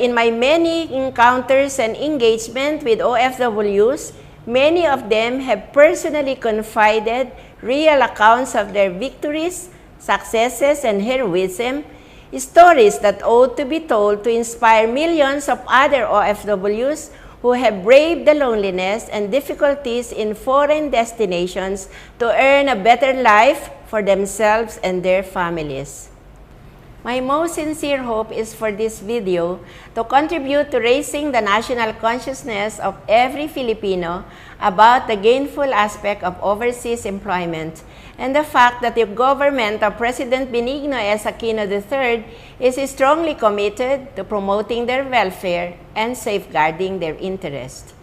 in my many encounters and engagement with OFWs, many of them have personally confided real accounts of their victories, successes, and heroism, stories that ought to be told to inspire millions of other OFWs who have braved the loneliness and difficulties in foreign destinations to earn a better life for themselves and their families. My most sincere hope is for this video to contribute to raising the national consciousness of every Filipino about the gainful aspect of overseas employment and the fact that the government of President Benigno S. Aquino III is strongly committed to promoting their welfare and safeguarding their interest.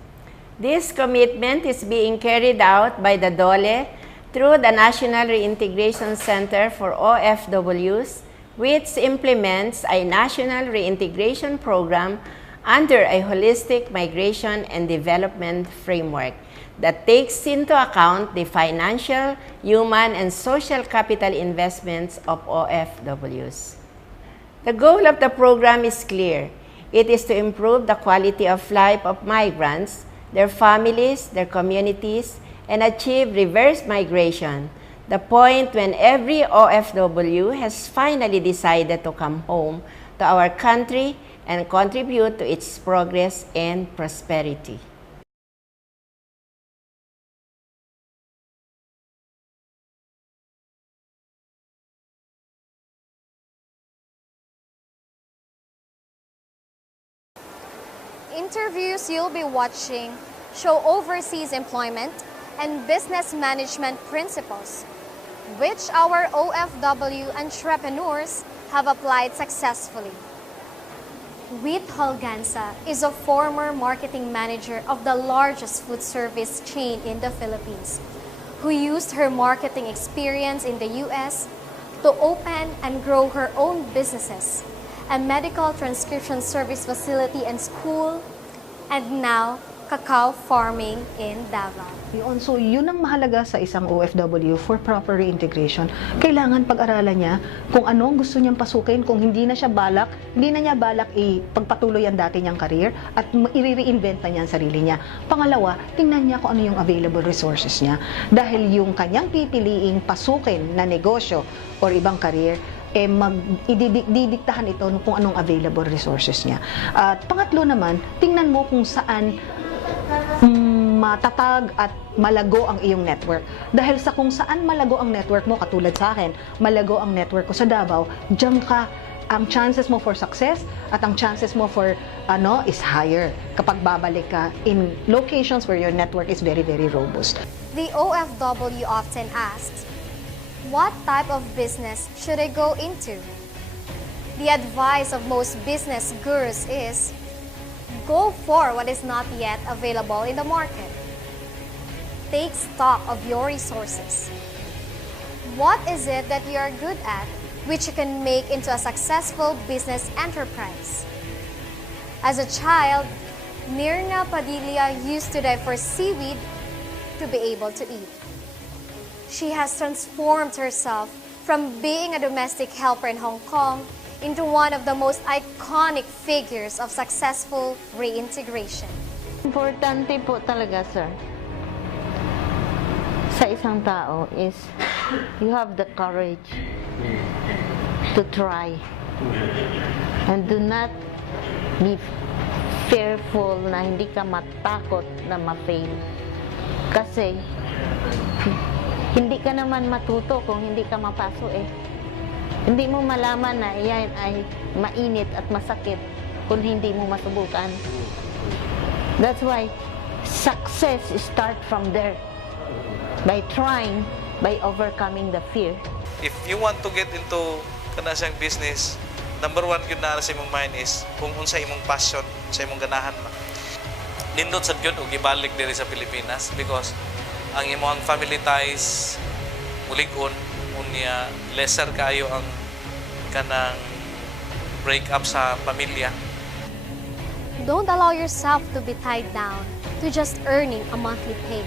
This commitment is being carried out by the DOLE through the National Reintegration Center for OFWs, which implements a national reintegration program under a holistic migration and development framework that takes into account the financial, human, and social capital investments of OFWs. The goal of the program is clear. It is to improve the quality of life of migrants, their families, their communities, and achieve reverse migration, the point when every OFW has finally decided to come home to our country and contribute to its progress and prosperity. Interviews you'll be watching show overseas employment and business management principles, which our OFW entrepreneurs have applied successfully. Ruth Holganza is a former marketing manager of the largest food service chain in the Philippines, who used her marketing experience in the US to open and grow her own businesses, a medical transcription service facility and school, and now cacao farming in Davao. So, yun ang mahalaga sa isang OFW for proper reintegration. Kailangan pag-aralan niya kung anong gusto niyang pasukin, kung hindi na niya balak ipagpatuloy ang dati niyang career at i-reinvent na niya ang sarili niya. Pangalawa, tingnan niya kung ano yung available resources niya. Dahil yung kanyang pipiliing pasukin na negosyo or ibang career, didiktahan ito kung anong available resources niya. At pangatlo naman, tingnan mo kung saan matatag at malago ang iyong network. Dahil sa kung saan malago ang network mo, katulad sa akin, malago ang network ko sa Davao, diyan ka, ang chances mo for success at ang chances mo for is higher kapag babalik ka in locations where your network is very, very robust. The OFW often asks, what type of business should I go into? The advice of most business gurus is, go for what is not yet available in the market. Take stock of your resources. What is it that you are good at, which you can make into a successful business enterprise? As a child, Mirna Padilla used to dive for seaweed to be able to eat. She has transformed herself from being a domestic helper in Hong Kong into one of the most iconic figures of successful reintegration. Importante po talaga, sir, sa isang tao is you have the courage to try and do not be fearful na hindi ka matakot na ma-fail. Kasi hindi ka naman matuto kung hindi ka mapaso eh. Hindi mo malaman na iyan ay mainit at masakit kung hindi mo masubukan. That's why success starts from there. By trying, by overcoming the fear. If you want to get into kanasang business, number one yun na sa imong mind is kung unsa imong passion, sa imong ganahan ba. Nindot sad gyud og ibalik diri sa Pilipinas because ang imong family ties mulig-on unya lesser kayo ang kanang break up sa pamilya. Don't allow yourself to be tied down to just earning a monthly pay.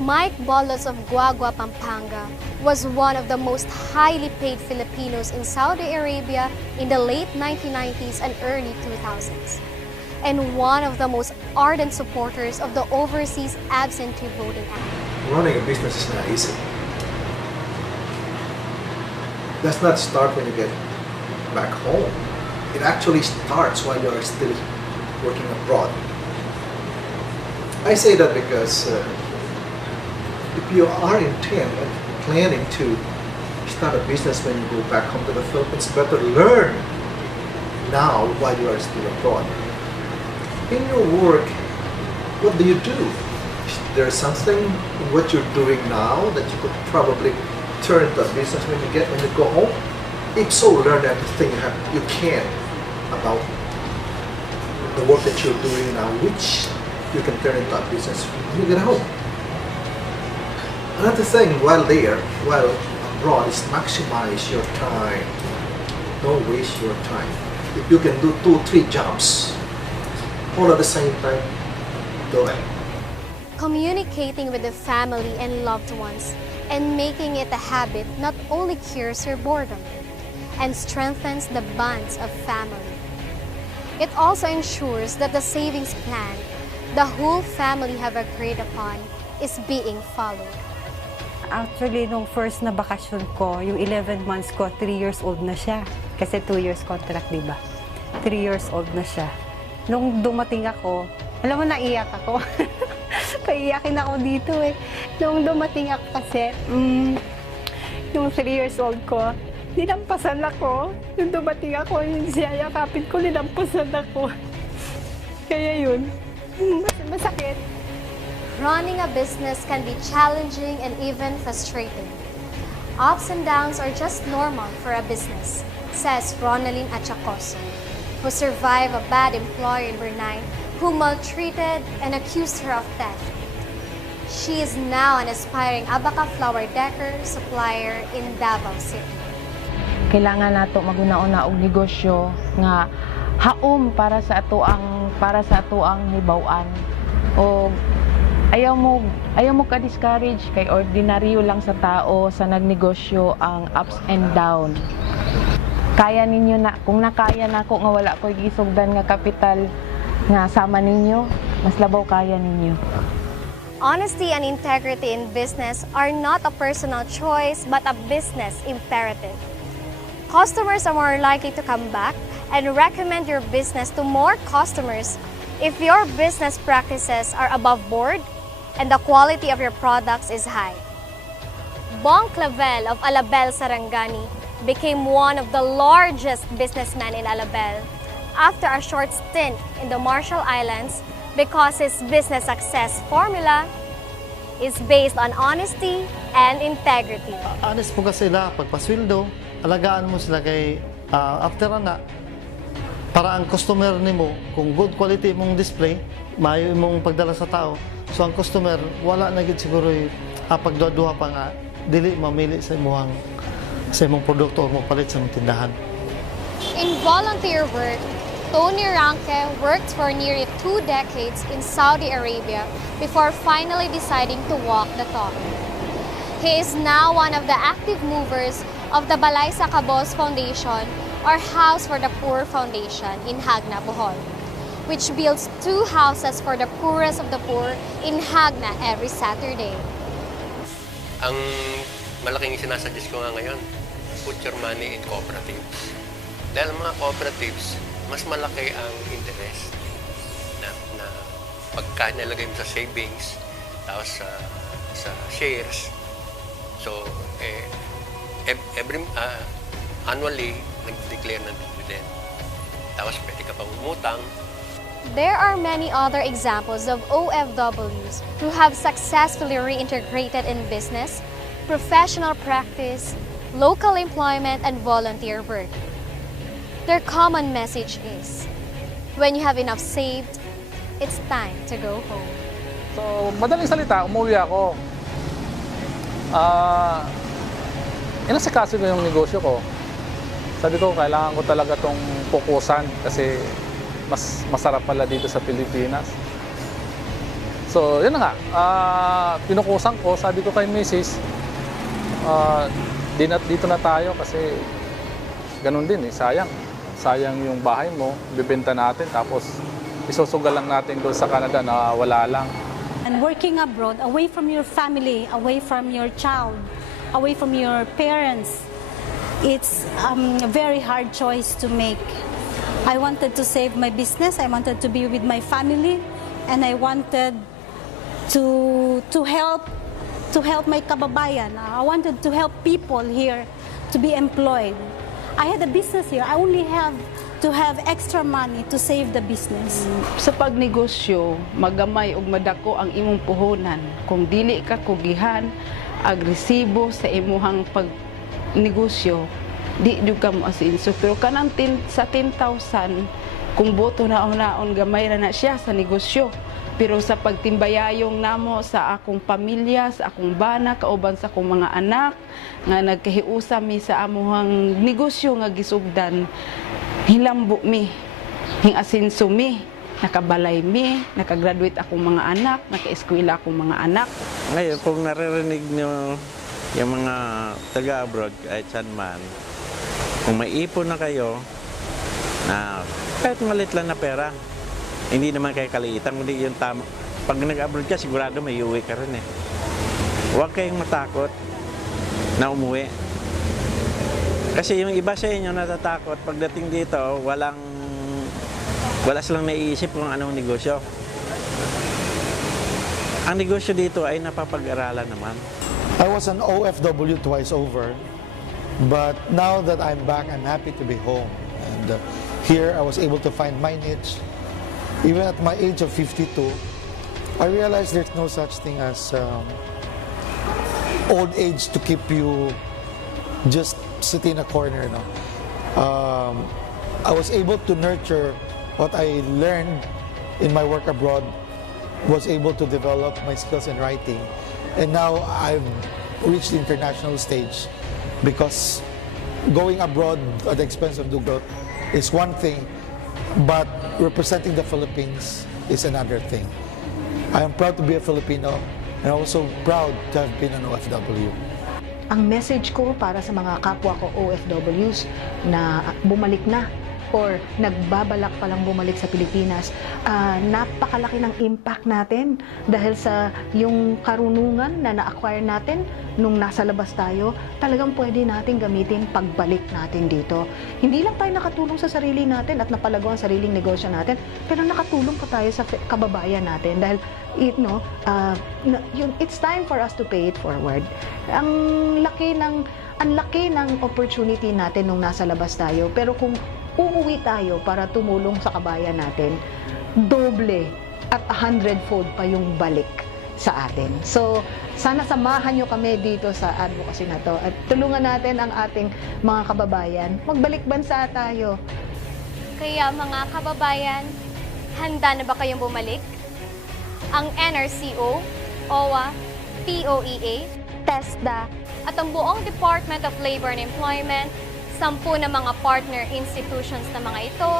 Mike Bolos of Guagua, Pampanga, was one of the most highly paid Filipinos in Saudi Arabia in the late 1990s and early 2000s, and one of the most ardent supporters of the Overseas Absentee Voting Act. Running a business is not easy. It does not start when you get back home. It actually starts while you are still working abroad. I say that because if you are intent and planning to start a business when you go back home to the Philippines, better learn now while you are still abroad. In your work, what do you do? Is there something in what you're doing now that you could probably turn into a business when you go home? If so, learn everything you can about the work that you're doing now, which you can turn into a business when you get home. Another thing while abroad is maximize your time. Don't waste your time. If you can do 2-3 jobs all at the same time, do it. Communicating with the family and loved ones and making it a habit not only cures your boredom and strengthens the bonds of family. It also ensures that the savings plan the whole family have agreed upon is being followed. Actually, nung first na bakasyon ko, yung 11 months ko, 3 years old na siya. Kasi 2 years contract, di ba? 3 years old na siya. Nung dumating ako, alam mo, naiyak ako. Kaiyakin ako dito eh. Nung dumating ako kasi, yung 3 years old ko, dinampasan ako. Nung dumating ako, yung siyayakapin ko, dinampasan ako. Kaya yun, masakit. Running a business can be challenging and even frustrating. Ups and downs are just normal for a business, says Ronaldine Achacoso, who survived a bad employer in Brunei who maltreated and accused her of theft. She is now an aspiring abaca flower decor supplier in Davao City. Kailangan nato maguna-una og negosyo nga haom para sa atoang hibaw-an. O ayaw mo ka-discourage kay ordinaryo lang sa tao sa nagnegosyo ang ups and down. Kaya ninyo na, kung nakaya nako nga wala ko gisugdan nga kapital nga sama ninyo, mas labaw kaya ninyo. Honesty and integrity in business are not a personal choice but a business imperative. Customers are more likely to come back and recommend your business to more customers if your business practices are above board and the quality of your products is high. Bong Clavel of Alabel, Sarangani became one of the largest businessmen in Alabel after a short stint in the Marshall Islands because his business success formula is based on honesty and integrity. Honest po kasi sila, pagpasweldo, alagaan mo sila kay after na para ang customer nimo kung good quality mong display, maayo mong pagdala sa tao. So ang customer wala na gid siguro pagduha pa nga dili mamili sa imong produkto o magpalit sa imong tindahan. In volunteer work, Tony Ranke worked for nearly 2 decades in Saudi Arabia before finally deciding to walk the talk. He is now one of the active movers of the Balay sa Cabos Foundation or House for the Poor Foundation in Hagna, Bohol, which builds 2 houses for the poorest of the poor in Hagna every Saturday. Ang malaking sinasuggest ko nga ngayon, put your money in cooperatives. Dahil mga cooperatives, mas malaki ang interest na pagka nilagay mo sa savings, tapos sa shares. So, annually, nag-declare ng dividend. Tapos pwede ka pang umutang. There are many other examples of OFWs who have successfully reintegrated in business, professional practice, local employment, and volunteer work. Their common message is, when you have enough saved, it's time to go home. So, madaling salita, umuwi ako. Inasikaso ko yung negosyo ko. Sabi ko, kailangan ko talaga itong pukusan kasi mas masarap pala dito sa Pilipinas. So, yun na nga. Pinukusan ko, sabi ko kay Mrs., dito na tayo kasi ganun din eh, sayang. Sayang yung bahay mo, bibenta natin, tapos isusugal lang natin doon sa Canada na wala lang. And working abroad, away from your family, away from your child, away from your parents, it's a very hard choice to make. I wanted to save my business, I wanted to be with my family, and I wanted to help my kababayan. I wanted to help people here to be employed. I had a business here. I only have to have extra money to save the business. Sa pagnegosyo, magamay ug madako ang imong puhunan. Kung dili ka kugihan, agresibo sa imuhang pagnegosyo, di jud ka mo asinso. Pero kanang sa 10,000, kung boto naon gamay ra na siya sa negosyo. Pero sa pagtimbayayong namo sa akong pamilya, sa akong bana, kauban sa akong mga anak, nga nagkahiusa mi sa amuhang negosyo nga gisugdan, hilambo mi, hingasinso mi, nakabalay mi, nakagraduate akong mga anak, naka-eskwela akong mga anak. Ngayon, kung naririnig nyo yung mga taga-abroad, kahit saan man, kung may ipon na kayo, na kahit malit lang na pera, hindi naman kayo kaliitan, kundi yung tama. Pag nag-abroad ka, sigurado may uwi ka rin eh. Huwag kayong matakot na umuwi. Kasi yung iba sa inyo natatakot, pagdating dito, wala silang naiisip kung anong negosyo. Ang negosyo dito ay napapag-aralan naman. I was an OFW twice over, but now that I'm back, I'm happy to be home. And here, I was able to find my niche. Even at my age of 52, I realized there's no such thing as old age to keep you just sitting in a corner. No? I was able to nurture what I learned in my work abroad, was able to develop my skills in writing, and now I've reached the international stage because going abroad at the expense of Dugot is one thing, but representing the Philippines is another thing. I am proud to be a Filipino and also proud to have been an OFW. Ang message ko para sa mga kapwa ko OFWs na bumalik na or nagbabalak palang bumalik sa Pilipinas, napakalaki ng impact natin dahil sa yung karunungan na na-acquire natin nung nasa labas tayo, talagang pwede natin gamitin pagbalik natin dito. Hindi lang tayo nakatulong sa sarili natin at napalago ang sariling negosyo natin, pero nakatulong pa tayo sa kababayan natin dahil it's time for us to pay it forward. Ang laki ng opportunity natin nung nasa labas tayo, pero kung uuwi tayo para tumulong sa kabayan natin, doble at 100-fold pa yung balik sa atin. So, sana samahan nyo kami dito sa advocacy na to at tulungan natin ang ating mga kababayan. Magbalik bansa tayo. Kaya mga kababayan, handa na ba kayong bumalik? Ang NRCO, OWA, POEA, TESDA, at ang buong Department of Labor and Employment, 10 na mga partner institutions na mga ito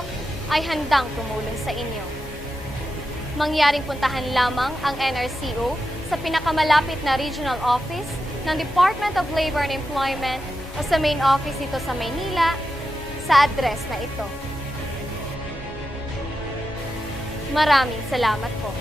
ay handang tumulong sa inyo. Mangyaring puntahan lamang ang NRCO sa pinakamalapit na regional office ng Department of Labor and Employment o sa main office nito sa Maynila sa address na ito. Maraming salamat po.